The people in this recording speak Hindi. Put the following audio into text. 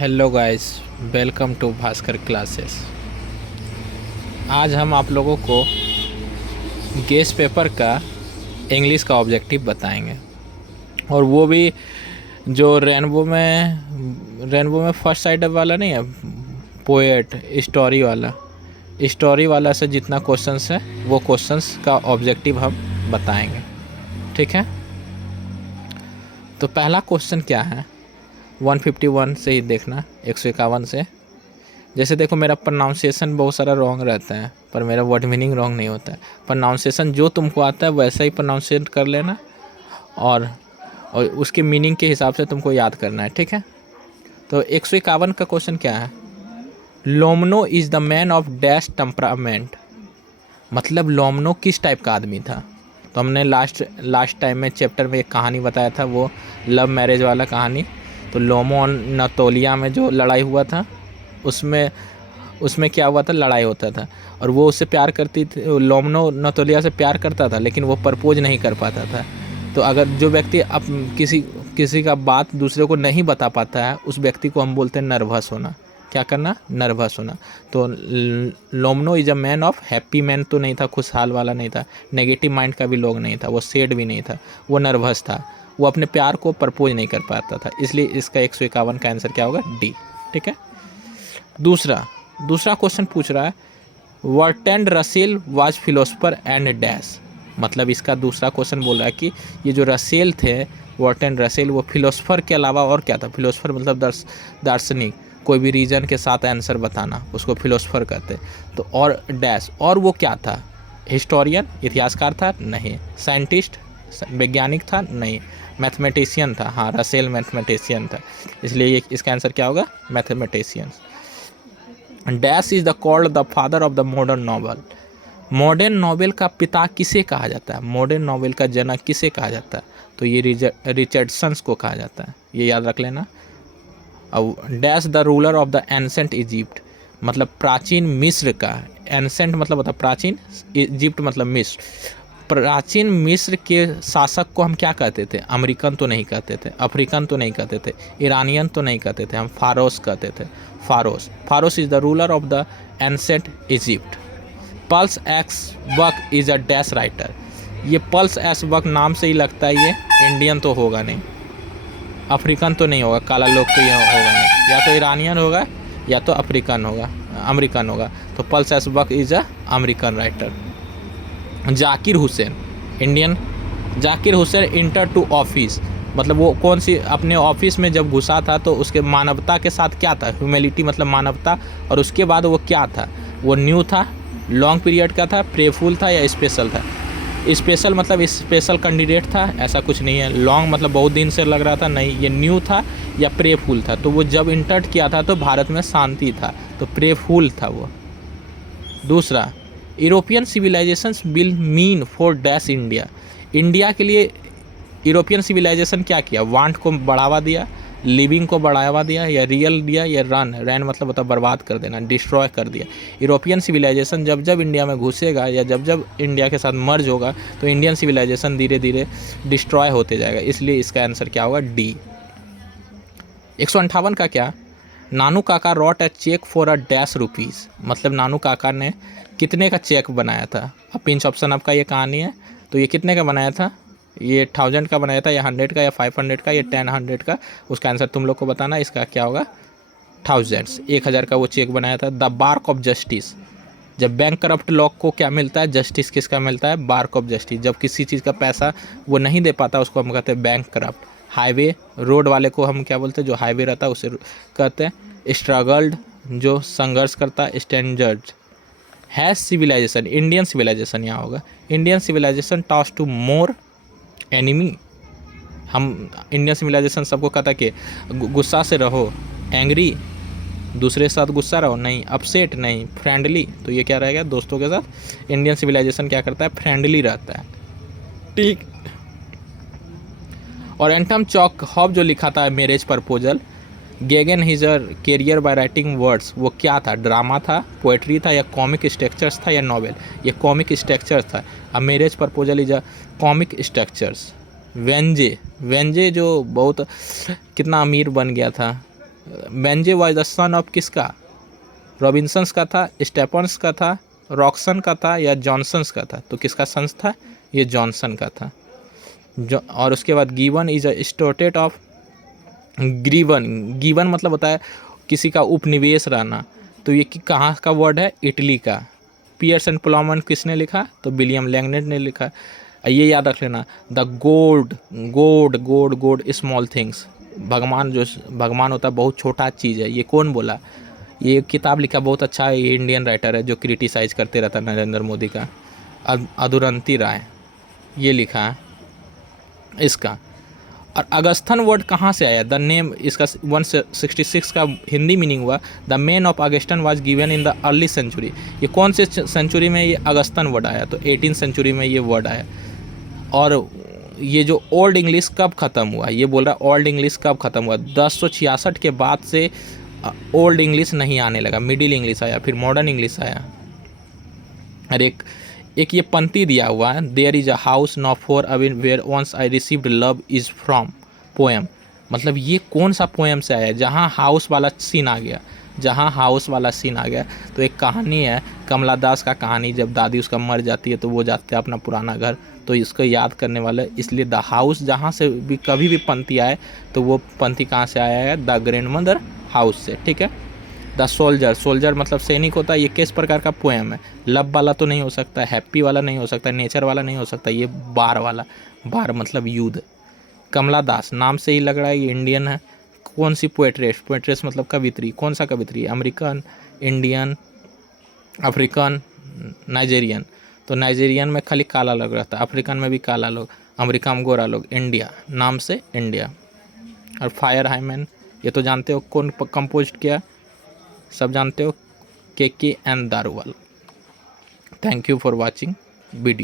Hello guys, welcome to Bhaskar classes. आज हम आप लोगों को गेस पेपर का इंग्लिश का ऑब्जेक्टिव बताएंगे, और वो भी जो रेनबो में फर्स्ट साइड वाला नहीं है, पोएट स्टोरी वाला से जितना क्वेश्चंस है वो क्वेश्चंस का ऑब्जेक्टिव हम बताएंगे। ठीक है, तो पहला क्वेश्चन क्या है, 151 से ही देखना, 151 से। जैसे देखो, मेरा प्रोनाउंसिएशन बहुत सारा रॉन्ग रहता है, पर मेरा वर्ड मीनिंग रॉन्ग नहीं होता है। प्रोनाउंसिएशन जो तुमको आता है वैसा ही प्रोनाउंसिएट कर लेना, और उसके मीनिंग के हिसाब से तुमको याद करना है। ठीक है, तो 151 का क्वेश्चन क्या है, Lomov is the man of dash temperament. मतलब लोमनो किस टाइप का आदमी था। तो हमने लास्ट टाइम में चैप्टर में एक कहानी बताया था, वो लव मैरिज वाला कहानी। तो लोमो और नतोलिया में जो लड़ाई हुआ था, उसमें क्या हुआ था, लड़ाई होता था, और वो उससे प्यार करती थी। लोमनो नतोलिया से प्यार करता था, लेकिन वो प्रपोज नहीं कर पाता था। तो अगर जो व्यक्ति अब किसी का बात दूसरे को नहीं बता पाता है, उस व्यक्ति को हम बोलते हैं नर्वस होना। क्या करना, नर्वस होना। तो Lomov is a man of happy man तो नहीं था, खुशहाल वाला नहीं था, नेगेटिव माइंड का भी लोग नहीं था, वो सैड भी नहीं था, वो नर्वस था, वो अपने प्यार को प्रपोज नहीं कर पाता था। इसलिए इसका 151 का आंसर क्या होगा, डी। ठीक है, दूसरा क्वेश्चन पूछ रहा है, Bertrand Russell was philosopher and dash. मतलब इसका दूसरा क्वेश्चन बोल रहा है कि ये जो रसेल थे, बर्ट्रैंड रसेल, वो फिलोसफर के अलावा और क्या था। फिलोसफर मतलब दार्शनिक, कोई भी रीजन के साथ आंसर बताना, उसको फिलोसफर कहते। तो और डैश, और वो क्या था, हिस्टोरियन, इतिहासकार था, नहीं। साइंटिस्ट, वैज्ञानिक था, नहीं। मैथमेटिशियन था, हाँ, रसेल मैथमेटिशियन था, इसलिए इसका आंसर क्या होगा, mathematician. Dash is the called the father of the modern novel. Modern novel का पिता किसे कहा जाता है, मॉडर्न नॉवेल का जनक किसे कहा जाता है, तो ये रिचर्डसन्स को कहा जाता है, ये याद रख लेना। अब dash the ruler of the ancient Egypt, मतलब प्राचीन मिस्र का, एंसेंट मतलब होता है प्राचीन, इजिप्ट मतलब मिस्र। प्राचीन मिस्र के शासक को हम क्या कहते थे, अमेरिकन तो नहीं कहते थे, अफ्रीकन तो नहीं कहते थे, ईरानियन तो नहीं कहते थे, हम फारोस कहते थे। Pharaohs is the ruler of the ancient Egypt. Pearl S Buck is a dash writer. ये पल्स एक्स बक नाम से ही लगता है ये इंडियन तो होगा नहीं, अफ्रीकन तो नहीं होगा, काला लोग तो यह होगा नहीं, या तो ईरानियन होगा या तो अफ्रीकन होगा, अमेरिकन होगा। तो Pearl S Buck is a American writer. Zakir Hussain, Indian. Zakir Hussain enter to office, मतलब वो कौन सी, अपने ऑफिस में जब घुसा था तो उसके मानवता के साथ क्या था, ह्यूमैनिटी मतलब मानवता, और उसके बाद वो क्या था, वो न्यू था, लॉन्ग पीरियड का था, प्रेफुल था या स्पेशल था। स्पेशल मतलब स्पेशल कैंडिडेट था, ऐसा कुछ नहीं है। लॉन्ग मतलब बहुत दिन से लग रहा था, नहीं, ये न्यू था या प्रेफुल था। तो वो जब इंटर किया था तो भारत में शांति था, तो प्रेफुल था वो। दूसरा, European civilization will mean for dash India. India के लिए यूरोपियन सिविलाइजेशन क्या किया, वांट को बढ़ावा दिया, लिविंग को बढ़ावा दिया, या रियल दिया, या रैन मतलब होता बर्बाद कर देना, डिस्ट्रॉय कर दिया। यूरोपियन सिविलाइजेशन जब जब इंडिया में घुसेगा या जब जब इंडिया के साथ मर्ज होगा, तो इंडियन सिविलाइजेशन धीरे धीरे डिस्ट्रॉय होते जाएगा। इसलिए इसका आंसर क्या होगा, डी। 158 का क्या, Nanu Kaka wrote a cheque for a dash rupees. मतलब नानू काका ने कितने का चेक बनाया था। अब पिंच ऑप्शन आपका ये कहानी है, तो ये कितने का बनाया था, ये 1000 का बनाया था, या 100 का, या 500 का, या 1000 का। उसका आंसर तुम लोग को बताना, इसका क्या होगा, 1000 का वो चेक बनाया था। द बार्क ऑफ जस्टिस, जब बैंक करप्ट लोग को क्या मिलता है, जस्टिस किसका मिलता है, बार्क ऑफ जस्टिस। जब किसी चीज़ का पैसा वो नहीं दे पाता, उसको हम कहते हैं बैंक करप्ट। हाईवे, रोड वाले को हम क्या बोलते हैं, जो हाईवे रहता है उसे कहते हैं स्ट्रगल्ड, जो संघर्ष करता है, standard. Has civilization, Indian civilization यहाँ होगा, Indian civilization toss to more enemy. हम इंडियन सिविलाइजेशन सबको कहता है कि गुस्सा से रहो, एंग्री, दूसरे के साथ गुस्सा रहो, नहीं, अपसेट नहीं, फ्रेंडली। तो ये क्या रहेगा, दोस्तों के साथ इंडियन सिविलाइजेशन क्या करता है, फ्रेंडली रहता है। ठीक। और एंटम चेखव जो लिखा था marriage proposal, began his career by writing words, वो क्या था, ड्रामा था, पोएट्री था, या कॉमिक स्ट्रक्चर्स था, या नॉवेल। ये कॉमिक स्ट्रक्चर था। A marriage proposal is a comic structures. Benji जो बहुत कितना अमीर बन गया था, Benji was the son of किसका? रॉबिन्सन्स का था, स्टेफन्स का था, रॉक्सन का था या जॉनसन्स का था? तो किसका सन्स था? ये जॉनसन का था। जो और उसके बाद given is a state of grieving. Given मतलब होता है किसी का उपनिवेश रहना। तो ये कहाँ का वर्ड है? इटली का। पियर्स एंड प्लॉमन किसने लिखा? तो विलियम लैंगनेट ने लिखा। ये याद रख लेना, द गोड गोड गोड गोड स्मॉल थिंग्स। भगवान जो भगवान होता है बहुत छोटा चीज़ है। ये कौन बोला? ये किताब लिखा बहुत अच्छा है, ये इंडियन राइटर है जो क्रिटिसाइज करते रहता है नरेंद्र मोदी का, अदुरंती राय, ये लिखा है इसका। और अगस्थन वर्ड कहाँ से आया? द नेम इसका 166 का हिंदी मीनिंग हुआ the men of Augustan was given in the early century. ये कौन से सेंचुरी में ये अगस्तन वर्ड आया? तो 18 सेंचुरी में ये वर्ड आया। और ये जो ओल्ड इंग्लिश कब ख़त्म हुआ? ये बोल रहा है ओल्ड इंग्लिश कब ख़त्म हुआ? 1066 के बाद से ओल्ड इंग्लिश नहीं आने लगा, मिडिल इंग्लिश आया, फिर मॉडर्न इंग्लिश आया। और एक ये पंक्ति दिया हुआ है, there is a house not far away where once I received love is from poem. मतलब ये कौन सा पोएम से आया? जहाँ हाउस वाला सीन आ गया, जहाँ हाउस वाला सीन आ गया। तो एक कहानी है कमला दास का कहानी, जब दादी उसका मर जाती है तो वो जाते हैं अपना पुराना घर, तो इसको याद करने वाले, इसलिए द हाउस जहाँ से भी कभी भी पंक्ति आए तो वो पंक्ति कहाँ से आया है? द ग्रैंड मदर हाउस से। ठीक है। द सोल्जर, सोल्जर मतलब सैनिक होता है। ये किस प्रकार का पोएम है? लव वाला तो नहीं हो सकता, हैप्पी वाला नहीं हो सकता, नेचर वाला नहीं हो सकता, ये बार वाला। बार मतलब युद्ध। कमला दास नाम से ही लग रहा है ये इंडियन है। कौन सी पोएट्रेस? पोएट्रेस मतलब कवित्री। कौन सा कवित्री? American, Indian, African, Nigerian. तो नाइजेरियन में खाली काला लोग रहता है, अफ्रीकन में भी काला लोग, अमेरिका में गोरा लोग, इंडिया नाम से इंडिया। और फायर हाइमैन ये तो जानते हो कौन कंपोज किया? सब जानते हो, K N Daruwalla. Thank you for watching video.